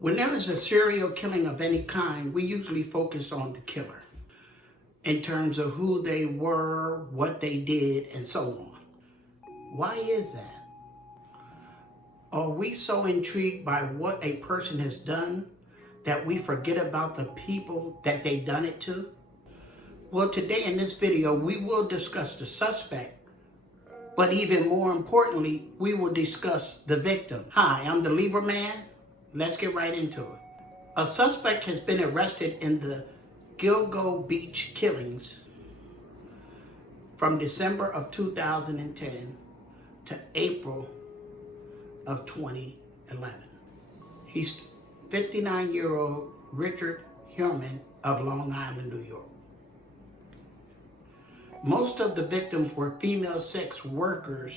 When there is a serial killing of any kind, we usually focus on the killer in terms of who they were, what they did, and so on. Why is that? Are we so intrigued by what a person has done that we forget about the people that they done it to? Well, today in this video, we will discuss the suspect, but even more importantly, we will discuss the victim. Hi, I'm the Libra Man. Let's get right into it. A suspect has been arrested in the Gilgo Beach killings from December of 2010 to April of 2011. He's 59-year-old Richard Herman of Long Island, New York. Most of the victims were female sex workers,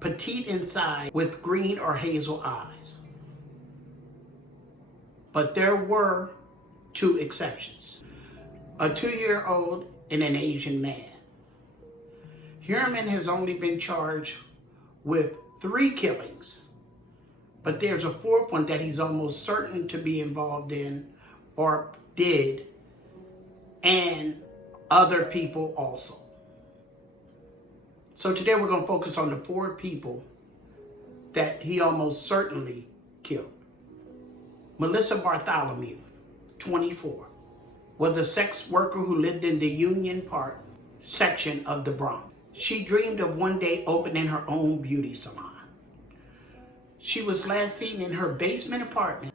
petite in size with green or hazel eyes. But there were two exceptions: a 2-year-old and an Asian man. Herman has only been charged with 3 killings, but there's a 4th one that he's almost certain to be involved in or did, and other people also. So today we're going to focus on the 4 people that he almost certainly killed. Melissa Bartholomew, 24, was a sex worker who lived in the Union Park section of the Bronx. She dreamed of one day opening her own beauty salon. She was last seen in her basement apartment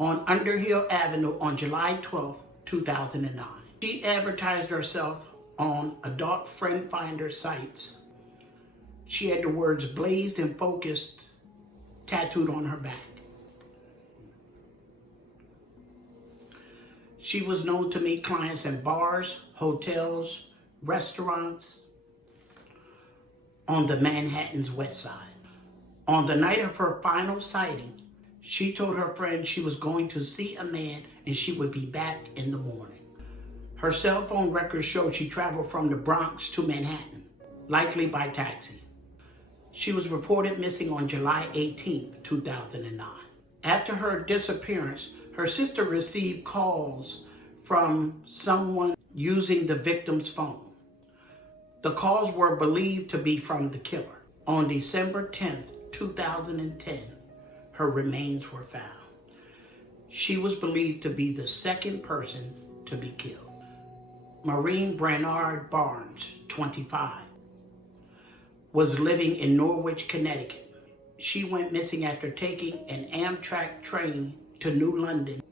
on Underhill Avenue on July 12, 2009. She advertised herself on adult friend finder sites. She had the words "blazed and focused" tattooed on her back. She was known to meet clients in bars, hotels, restaurants on the Manhattan's West Side. On the night of her final sighting, she told her friend she was going to see a man and she would be back in the morning. Her cell phone records showed she traveled from the Bronx to Manhattan, likely by taxi. She was reported missing on July 18, 2009. After her disappearance, her sister received calls from someone using the victim's phone. The calls were believed to be from the killer. On December 10, 2010, her remains were found. She was believed to be the second person to be killed. Maureen Brainard Barnes, 25, was living in Norwich, Connecticut. She went missing after taking an Amtrak train to New London,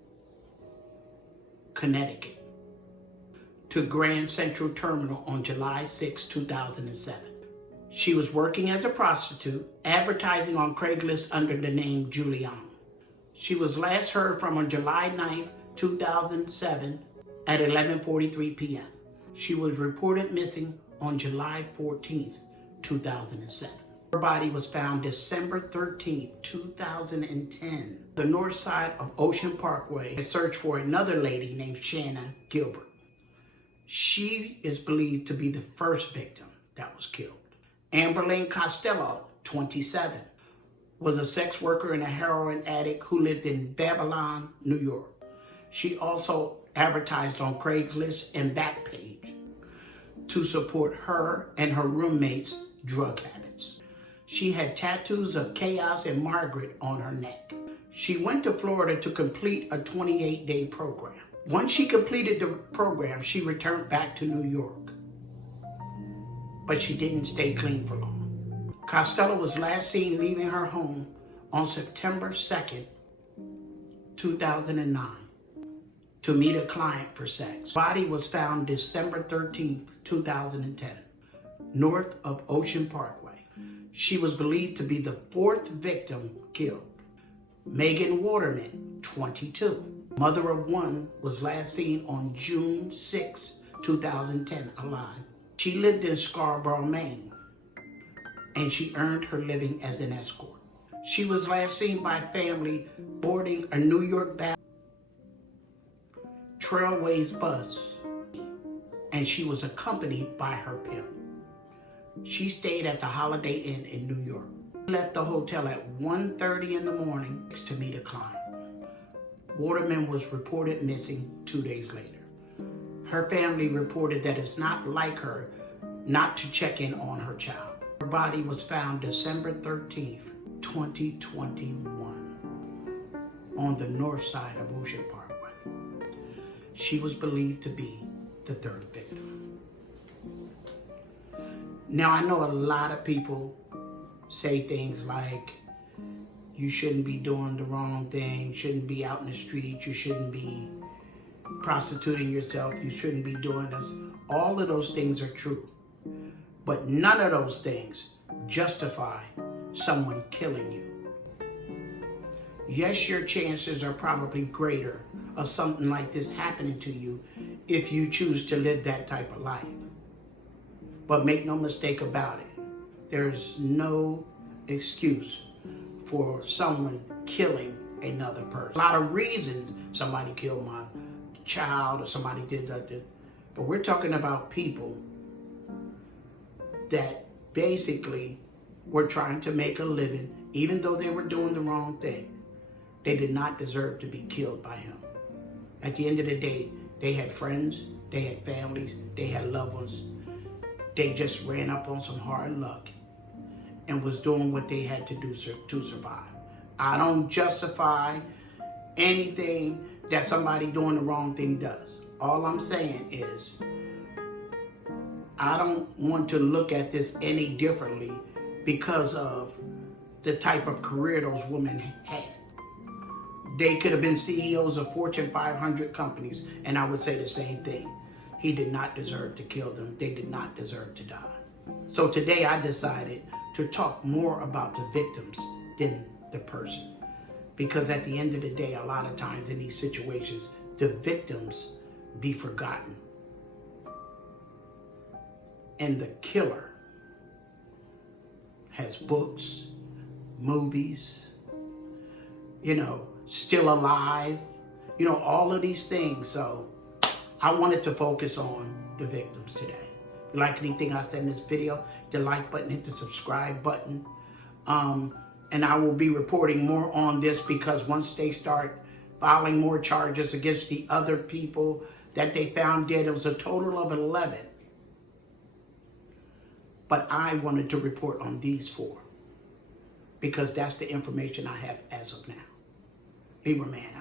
Connecticut, to Grand Central Terminal on July 6, 2007. She was working as a prostitute, advertising on Craigslist under the name Juliana. She was last heard from on July 9, 2007 at 11:43 p.m. She was reported missing on July 14, 2007. Her body was found December 13, 2010. The north side of Ocean Parkway. A search for another lady named Shanna Gilbert. She is believed to be the first victim that was killed. Amberlynn Costello, 27, was a sex worker and a heroin addict who lived in Babylon, New York. She also advertised on Craigslist and Backpage to support her and her roommates' drug habits. She had tattoos of Chaos and Margaret on her neck. She went to Florida to complete a 28-day program. Once she completed the program, she returned back to New York. But she didn't stay clean for long. Costello was last seen leaving her home on September 2nd, 2009 to meet a client for sex. Body was found December 13th, 2010, north of Ocean Parkway. She was believed to be the 4th victim killed. Megan Waterman, 22, mother of 1, was last seen on June 6, 2010, alive. She lived in Scarborough, Maine, and she earned her living as an escort. She was last seen by family boarding a New York-bound Trailways bus, and she was accompanied by her pimp. She stayed at the Holiday Inn in New York. She left the hotel at 1:30 in the morning to meet a client. Waterman was reported missing 2 days later. Her family reported that it's not like her not to check in on her child. Her body was found December 13th, 2021, on the north side of Ocean Parkway. She was believed to be the third victim. Now, I know a lot of people say things like, you shouldn't be doing the wrong thing, shouldn't be out in the streets, you shouldn't be prostituting yourself, you shouldn't be doing this. All of those things are true. But none of those things justify someone killing you. Yes, your chances are probably greater of something like this happening to you if you choose to live that type of life. But make no mistake about it, there's no excuse for someone killing another person. A lot of reasons somebody killed my child or somebody did that, but we're talking about people that basically were trying to make a living, even though they were doing the wrong thing. They did not deserve to be killed by him. At the end of the day, they had friends, they had families, they had loved ones. They just ran up on some hard luck and was doing what they had to do to survive. I don't justify anything that somebody doing the wrong thing does. All I'm saying is, I don't want to look at this any differently because of the type of career those women had. They could have been CEOs of Fortune 500 companies, and I would say the same thing. He did not deserve to kill them. They did not deserve to die. So today I decided to talk more about the victims than the person. Because at the end of the day, a lot of times in these situations, the victims be forgotten. And the killer has books, movies, still alive, all of these things. So I wanted to focus on the victims today. If you like anything I said in this video, hit the like button, hit the subscribe button. And I will be reporting more on this because once they start filing more charges against the other people that they found dead, it was a total of 11. But I wanted to report on these 4 because that's the information I have as of now. Libra Man out.